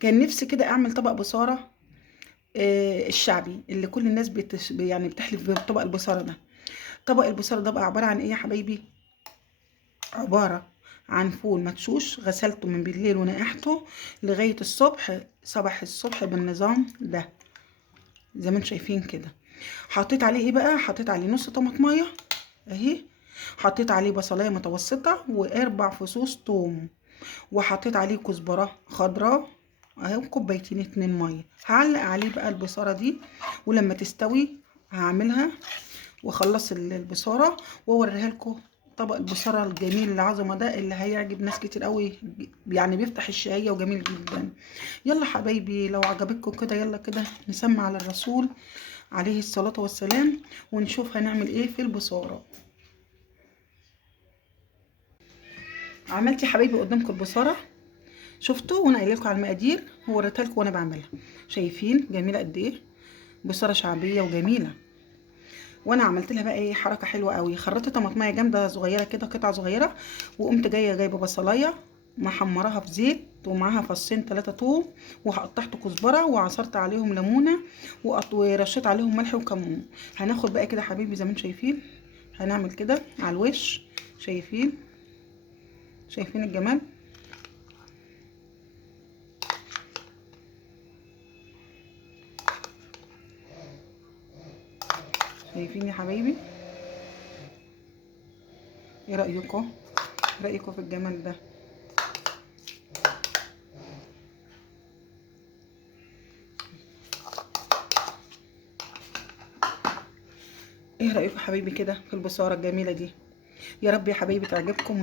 كان نفسي كده اعمل طبق بصاره الشعبي اللي كل الناس يعني بتحلف بطبق البصاره ده. طبق البصاره ده بقى عباره عن ايه يا حبايبي؟ عباره عن فول مدشوش، غسلته من بالليل ونقعته لغايه الصبح، صباح الصبح بالنظام ده زي ما انتم شايفين كده. حطيت عليه ايه بقى؟ حطيت عليه نص طماطميه اهي، حطيت عليه بصلايه متوسطه واربع فصوص توم، وحطيت عليه كزبره خضراء اهي، كوبايتين اتنين ميه. هعلق عليه بقى البصاره دي، ولما تستوي هعملها واخلص البصاره واوريها لكم طبق البصاره الجميل العظمه ده اللي هيعجب ناس كتير قوي، يعني بيفتح الشهيه وجميل جدا. يلا حبايبي لو عجبتكم كده يلا كده نسمع على الرسول عليه الصلاه والسلام ونشوف هنعمل ايه في البصاره. عملت يا حبايبي قدامكم البصاره، شفتوا وانا قايله لكم على المقادير ووريتها لكم وانا بعملها. شايفين جميله قد ايه؟ بصاره شعبيه وجميله. وانا عملت لها بقى ايه حركه حلوه قوي، خرطت طماطميه جامده صغيره كده قطع صغيره، وقمت جايبه بصلايه محمراها في زيت ومعاها فصين 3 توم، وقطعت كزبره وعصرت عليهم ليمونه ورشيت عليهم ملح وكمون. هناخد بقى كده حبيبي زي ما انتم شايفين، هنعمل كده على الوش. شايفين؟ شايفين الجمال؟ شايفين يا حبايبي؟ ايه رايكم؟ رايكم في الجمال ده؟ ايه رايكم حبايبي كده في البصاره الجميله دي؟ يا رب يا حبايبي تعجبكم